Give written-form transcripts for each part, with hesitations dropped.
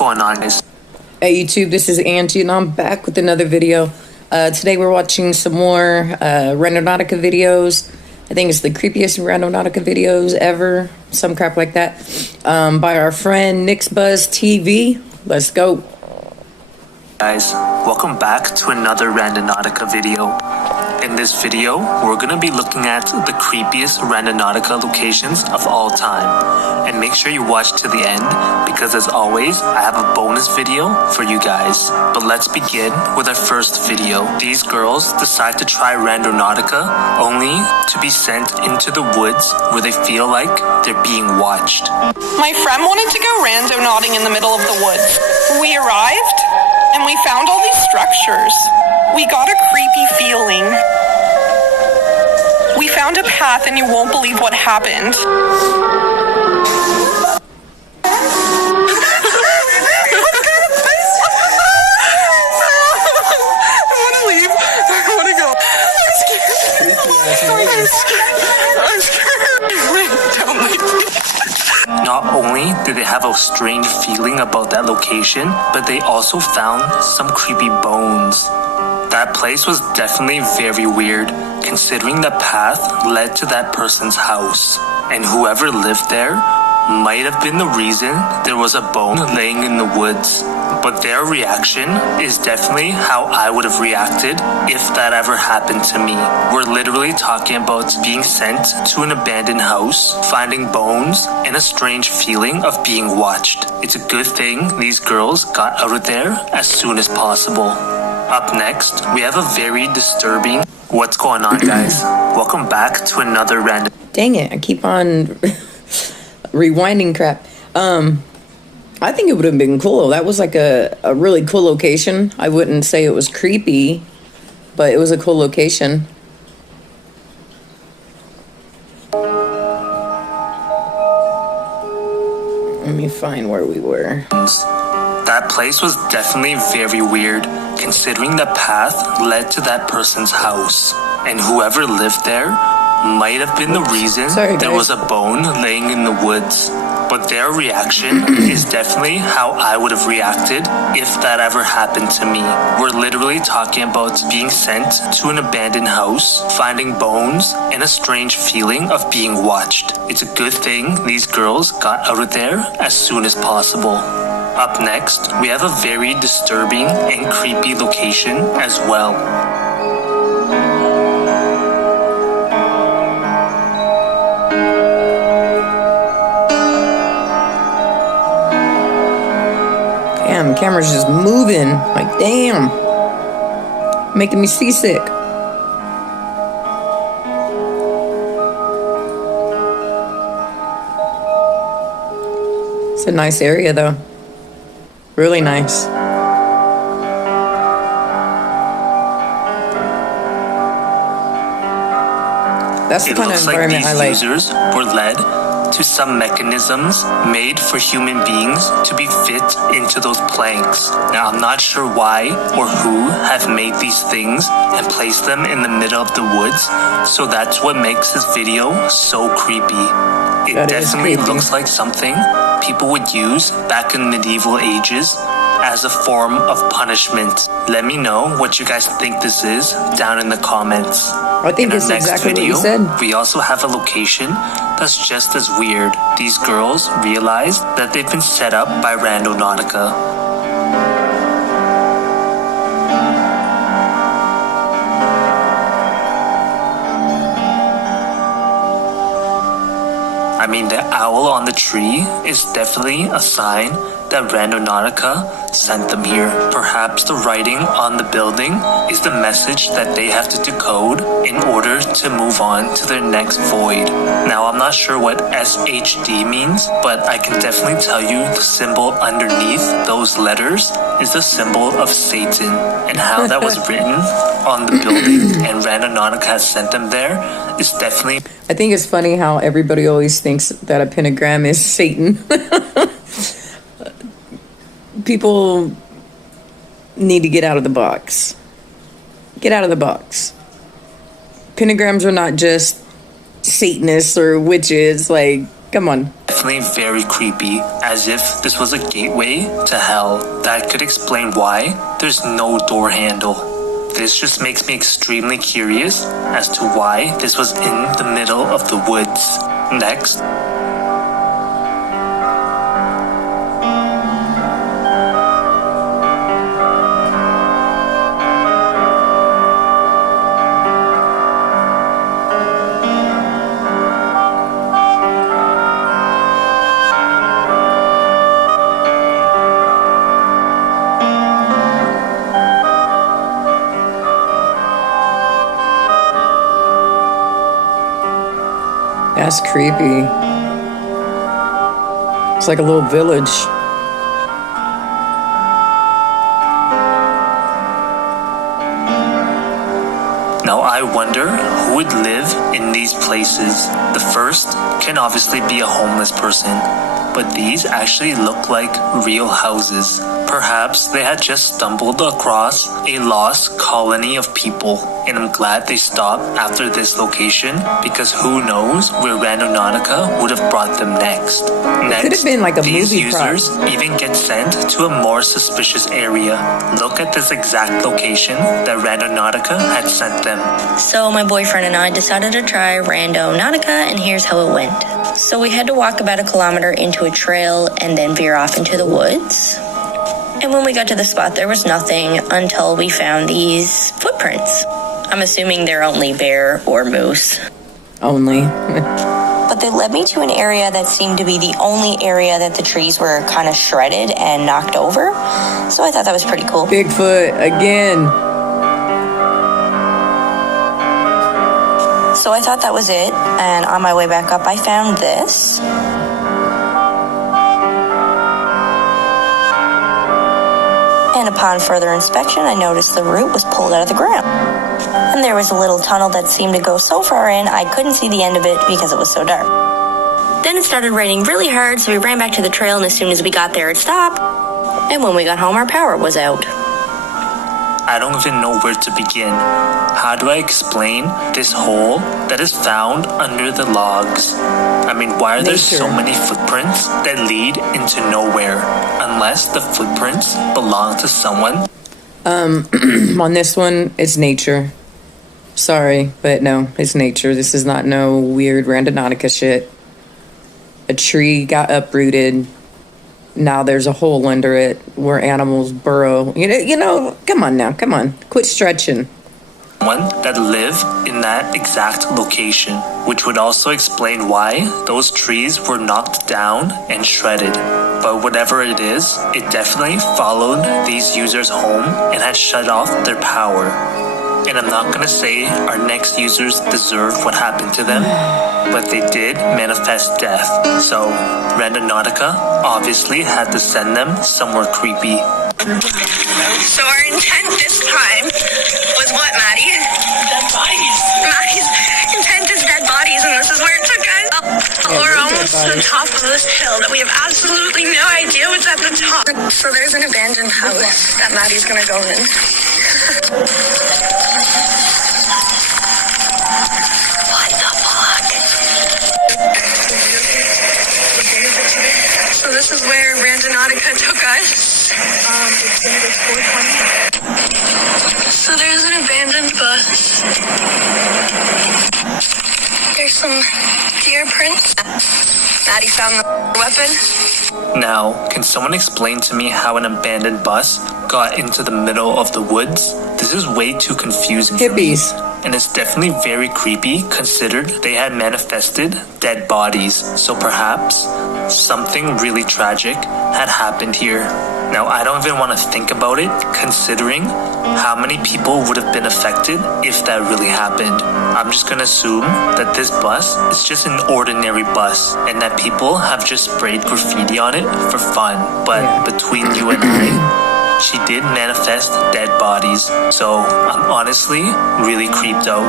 going on, guys? Hey YouTube, this is Angie and I'm back with another video. Today we're watching some more Randonautica videos. I think it's the creepiest Randonautica videos ever, some crap like that, by our friend NixBuzz TV. Let's go. Guys, welcome back to another Randonautica video. In this video, we're going to be looking at the creepiest Randonautica locations of all time. And make sure you watch to the end, because as always, I have a bonus video for you guys. But let's begin with our first video. These girls decide to try Randonautica only to be sent into the woods where they feel like they're being watched. My friend wanted to go randonauting in the middle of the woods. We arrived, and we found all these structures. We got a creepy feeling. We found a path and you won't believe what happened. I want to leave. I want to go. I'm scared. Wait, don't leave me. Not only did they have a strange feeling about that location, but they also found some creepy bones. That place was definitely very weird, considering the path led to that person's house. And whoever lived there might have been the reason there was a bone laying in the woods. But their reaction is definitely how I would have reacted if that ever happened to me. We're literally talking about being sent to an abandoned house, finding bones, and a strange feeling of being watched. It's a good thing these girls got out of there as soon as possible. Up next, we have a very disturbing... What's going on, guys? Welcome back to another random... Dang it, I keep on rewinding crap. I think it would have been cool. That was like a really cool location. I wouldn't say it was creepy, but it was a cool location. Let me find where we were. That place was definitely very weird, considering the path led to that person's house. And whoever lived there might have been the reason there was a bone laying in the woods. But their reaction is definitely how I would have reacted if that ever happened to me. We're literally talking about being sent to an abandoned house, finding bones, and a strange feeling of being watched. It's a good thing these girls got out of there as soon as possible. Up next, we have a very disturbing and creepy location as well. Damn, the camera's just moving. Like, damn. Making me seasick. It's a nice area, though. Really nice. That's the kind of environment I like. Users were led to some mechanisms made for human beings to be fit into those planks. Now, I'm not sure why or who have made these things and placed them in the middle of the woods, so that's what makes this video so creepy. It definitely looks like something people would use back in medieval ages as a form of punishment. Let me know what you guys think this is down in the comments. I think it's exactly what you said. We also have a location that's just as weird. These girls realized that they've been set up by Randonautica. I mean, the owl on the tree is definitely a sign that Randonautica sent them here. Perhaps the writing on the building is the message that they have to decode in order to move on to their next void. Now, I'm not sure what SHD means, but I can definitely tell you the symbol underneath those letters is the symbol of Satan, and how that was written on the building and Randonautica has sent them there is definitely... I think it's funny how everybody always thinks that a pentagram is Satan. People need to get out of the box. Get out of the box. Pentagrams are not just Satanists or witches. Like, come on. definitely very creepy, as if this was a gateway to hell. That could explain why there's no door handle. This just makes me extremely curious as to why this was in the middle of the woods. Next, that's creepy. It's like a little village. now I wonder who would live in these places. The first can obviously be a homeless person, but these actually look like real houses. Perhaps they had just stumbled across a lost colony of people, and I'm glad they stopped after this location, because who knows where Randonautica would have brought them next. Could have been like a these movie prop. users even get sent to a more suspicious area. Look at this exact location that Randonautica had sent them. So my boyfriend and I decided to try Randonautica, and here's how it went. So we had to walk about 1 kilometer into a trail and then veer off into the woods. And when we got to the spot, there was nothing until we found these footprints. I'm assuming they're only bear or moose. Only. But they led me to an area that seemed to be the only area that the trees were kind of shredded and knocked over. So I thought that was pretty cool. Bigfoot again. So I thought that was it. And on my way back up, I found this. And upon further inspection, I noticed the root was pulled out of the ground. And there was a little tunnel that seemed to go so far in, I couldn't see the end of it because it was so dark. Then it started raining really hard, so we ran back to the trail, and as soon as we got there, it stopped. And when we got home, our power was out. I don't even know where to begin. How do I explain this hole that is found under the logs? I mean, why are there so many footprints that lead into nowhere? Unless the footprints belong to someone. On this one, it's nature. Sorry, but no, it's nature. This is not no weird Randonautica shit. A tree got uprooted. Now there's a hole under it where animals burrow. You know, come on now, come on. Quit stretching. One that live in that exact location, which would also explain why those trees were knocked down and shredded. But whatever it is, it definitely followed these users home and had shut off their power. And I'm not gonna say our next users deserve what happened to them, but they did manifest death. So Randonautica obviously had to send them somewhere creepy. So our intent this time was what, Maddie? Dead bodies. Maddie's intent is dead bodies, and this is where it took us. We're almost to the top of this hill that we have absolutely no idea what's at the top. So there's an abandoned house that Maddie's gonna go in. What the fuck? So this is where Randonautica took us. So there's an abandoned bus. There's some deer prints. Maddie found the weapon. Now, can someone explain to me how an abandoned bus got into the middle of the woods? This is way too confusing for me. Hippies. And it's definitely very creepy considered they had manifested dead bodies. So perhaps something really tragic had happened here. Now, I don't even want to think about it, considering how many people would have been affected if that really happened. I'm just gonna assume that this bus is just an ordinary bus and that people have just sprayed graffiti on it for fun. But between you and I, she did manifest dead bodies. So I'm honestly really creeped out.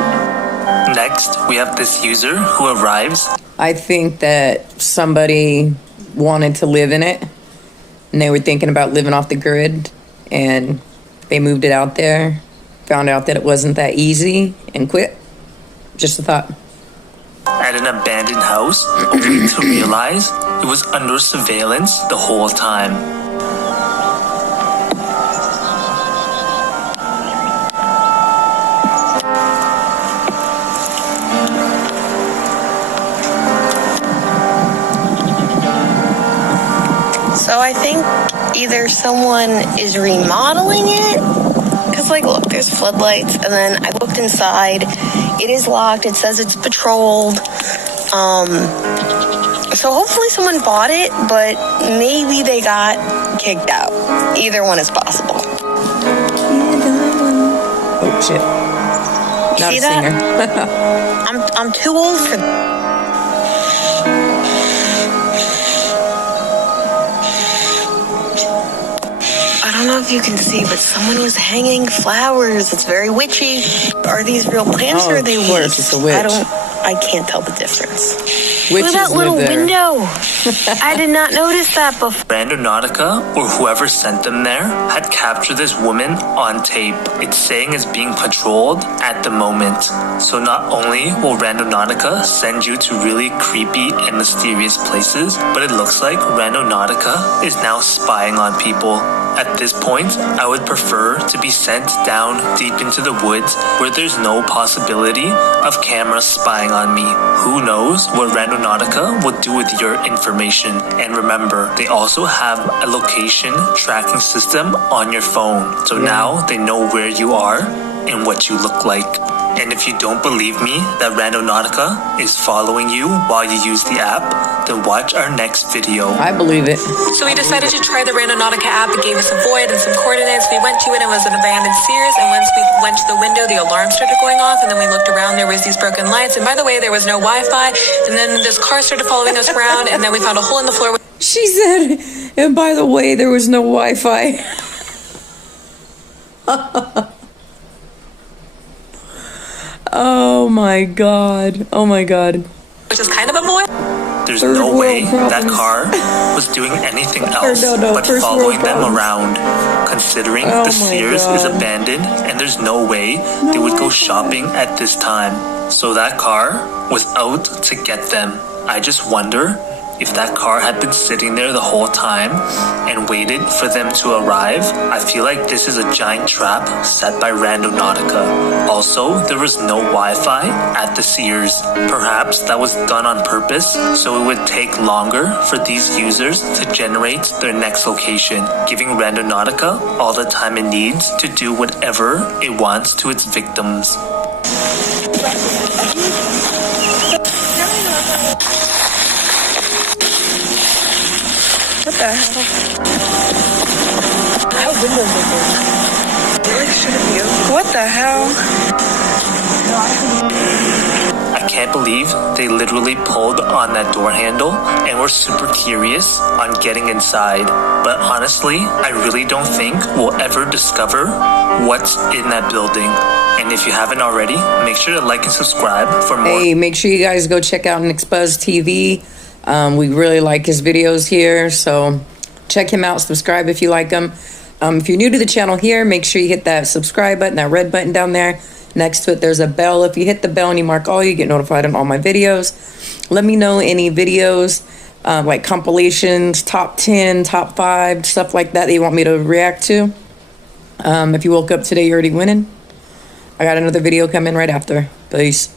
Next, we have this user who arrives. I think that somebody wanted to live in it, and they were thinking about living off the grid, and they moved it out there, found out that it wasn't that easy, and quit. Just a thought. At an abandoned house, only to realize it was under surveillance the whole time. So I think either someone is remodeling it, because like look, there's floodlights, and then I looked inside, it is locked, it says it's patrolled, so hopefully someone bought it, but maybe they got kicked out. Either one is possible. Oh shit. Not See a that? singer. I'm too old for I don't know if you can see, but someone was hanging flowers. It's very witchy. Are these real plants or are they of course, weeds? it's a witch. I can't tell the difference. Witches Look at that little live there. window. I did not notice that before. Randonautica, or whoever sent them there, had captured this woman on tape. It's saying it's being patrolled at the moment. So not only will Randonautica send you to really creepy and mysterious places, but it looks like Randonautica is now spying on people. At this point, I would prefer to be sent down deep into the woods where there's no possibility of cameras spying on me. Who knows what Randonautica will do with your information. And remember, they also have a location tracking system on your phone. So now they know where you are and what you look like. And if you don't believe me that Randonautica is following you while you use the app, then watch our next video. I believe it. So we decided to try the Randonautica app. It gave us a void and some coordinates. We went to it, and it was an abandoned Sears, and once we went to the window, the alarm started going off, and then we looked around, there was these broken lights, and by the way, there was no Wi-Fi, and then this car started following us around, and then we found a hole in the floor. She said, and by the way, there was no Wi-Fi. Oh my god. Oh my god. Which is kind of a void. There's Third no world way that problems. car was doing anything else no, but first world following them problems. around. Considering Oh the my Sears is God. abandoned and there's no way they would go shopping at this time. So that car was out to get them. I just wonder if that car had been sitting there the whole time and waited for them to arrive. I feel like this is a giant trap set by Randonautica. Also, there was no Wi-Fi at the Sears. Perhaps that was done on purpose so it would take longer for these users to generate their next location, giving Randonautica all the time it needs to do whatever it wants to its victims. What the hell? How windows open? They like shouldn't be open. What the hell? I can't believe they literally pulled on that door handle and were super curious on getting inside. But honestly, I really don't think we'll ever discover what's in that building. And if you haven't already, make sure to like and subscribe for more. Hey, make sure you guys go check out Nixbuzz TV. We really like his videos here, so check him out. Subscribe if you like him. If you're new to the channel here, make sure you hit that subscribe button, that red button down there. Next to it, there's a bell. If you hit the bell and you mark all, you get notified on all my videos. Let me know any videos, like compilations, top 10, top 5, stuff like that you want me to react to. If you woke up today, you're already winning. I got another video coming right after. Peace.